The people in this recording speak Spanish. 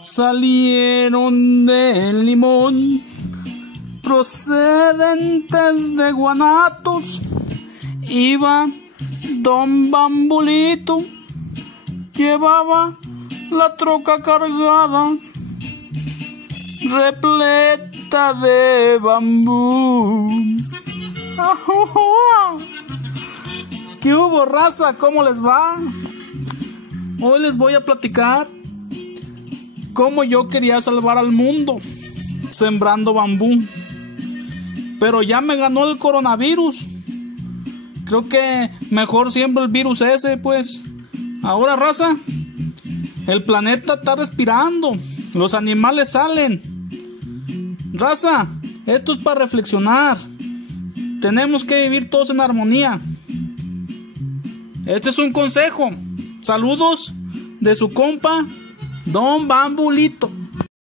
salieron del limón, procedentes de Guanatos. Iba don Bambulito, llevaba la troca cargada, repleta de bambú. ¿Qué hubo, raza? ¿Cómo les va? Hoy les voy a platicar cómo yo quería salvar al mundo sembrando bambú, pero ya me ganó el coronavirus. Creo que mejor siembro el virus ese, pues. Ahora, raza, el planeta está respirando, los animales salen. Raza, esto es para reflexionar. Tenemos que vivir todos en armonía. Este es un consejo. Saludos de su compa, don Bambulito.